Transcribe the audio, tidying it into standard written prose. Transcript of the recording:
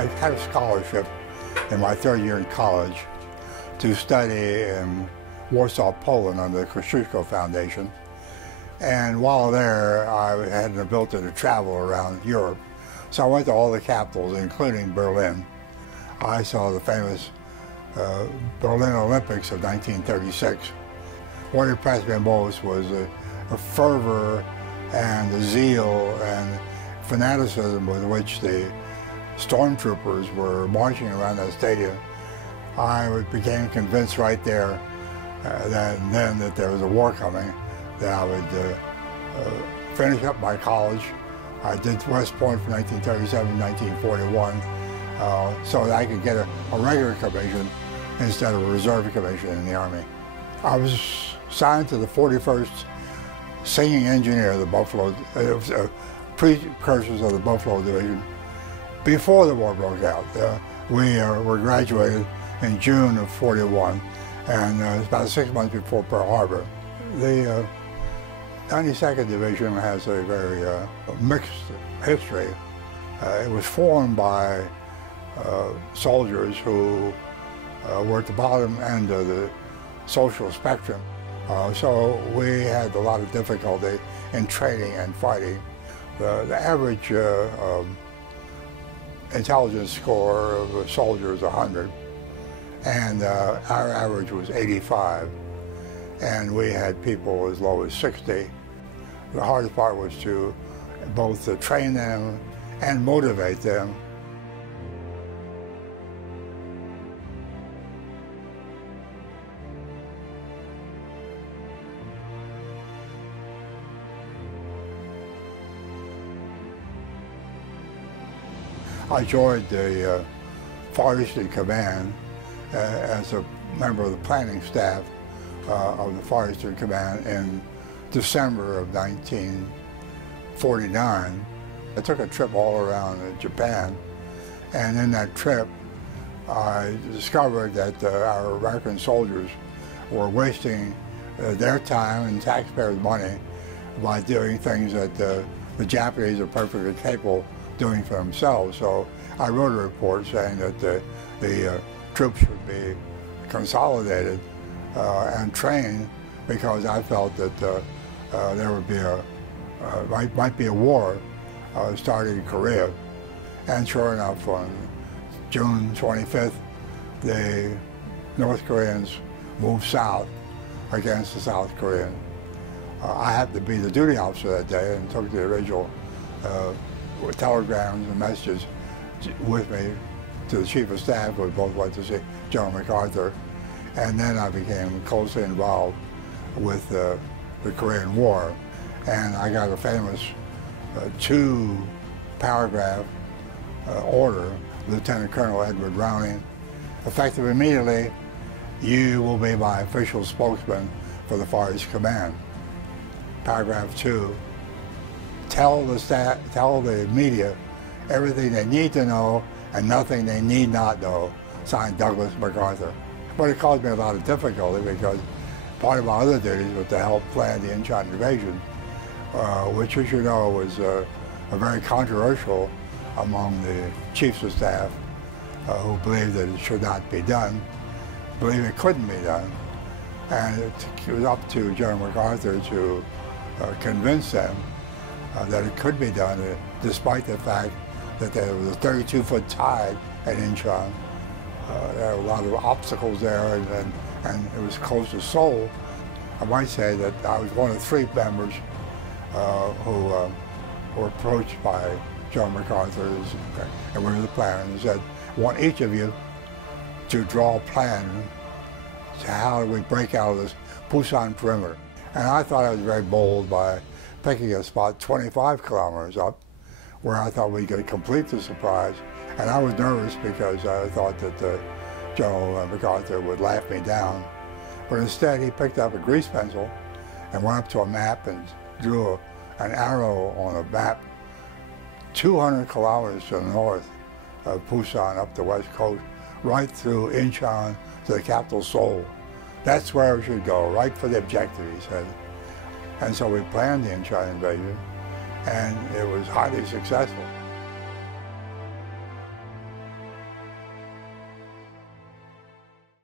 I had a scholarship in my third year in college to study in Warsaw, Poland under the Kosciuszko Foundation. And while there, I had an ability to travel around Europe. So I went to all the capitals, including Berlin. I saw the famous Berlin Olympics of 1936. What impressed me most was a fervor and the zeal and fanaticism with which the stormtroopers were marching around that stadium. I became convinced right there that there was a war coming, that I would finish up my college. I did West Point from 1937 to 1941 so that I could get a regular commission instead of a reserve commission in the Army. I was signed to the 41st Singing Engineer of the Buffalo, precursors of the Buffalo Division, before the war broke out. We were graduated in June of '41, and it was about 6 months before Pearl Harbor. The 92nd Division has a very mixed history. It was formed by soldiers who were at the bottom end of the social spectrum. So we had a lot of difficulty in training and fighting. The average intelligence score of a soldier is 100, and our average was 85, and we had people as low as 60. The hardest part was to both train them and motivate them. I joined the Far Eastern Command as a member of the planning staff of the Far Eastern Command in December of 1949. I took a trip all around Japan, and in that trip I discovered that our American soldiers were wasting their time and taxpayers' money by doing things that the Japanese are perfectly capable doing for themselves. So I wrote a report saying that the troops should be consolidated and trained, because I felt that there would be might be a war starting in Korea. And sure enough, on June 25th, the North Koreans moved south against the South Koreans. I happened to be the duty officer that day and took the original telegrams and messages with me to the Chief of Staff. We both went to see General MacArthur, and then I became closely involved with the Korean War. And I got a famous 2-paragraph order, Lieutenant Colonel Edward Browning, effective immediately: you will be my official spokesman for the Far East Command. Paragraph 2, tell the media everything they need to know and nothing they need not know. Signed, Douglas MacArthur. But it caused me a lot of difficulty, because part of my other duties was to help plan the Inchon invasion, which, as you know, was very controversial among the chiefs of staff, who believed that it should not be done, believed it couldn't be done. And it was up to General MacArthur to convince them that it could be done, despite the fact that there was a 32-foot tide at Inchon. There were a lot of obstacles there, and it was close to Seoul. I might say that I was one of 3 members who were approached by General MacArthur, and we were the planners, and said, I want each of you to draw a plan to how we break out of this Pusan perimeter. And I thought I was very bold by picking a spot 25 kilometers up, where I thought we could complete the surprise. And I was nervous because I thought that General MacArthur would laugh me down. But instead, he picked up a grease pencil and went up to a map and drew an arrow on a map 200 kilometers to the north of Pusan up the west coast, right through Inchon to the capital, Seoul. That's where we should go, right for the objective, he said. And so we planned the Inchon invasion, and it was highly successful.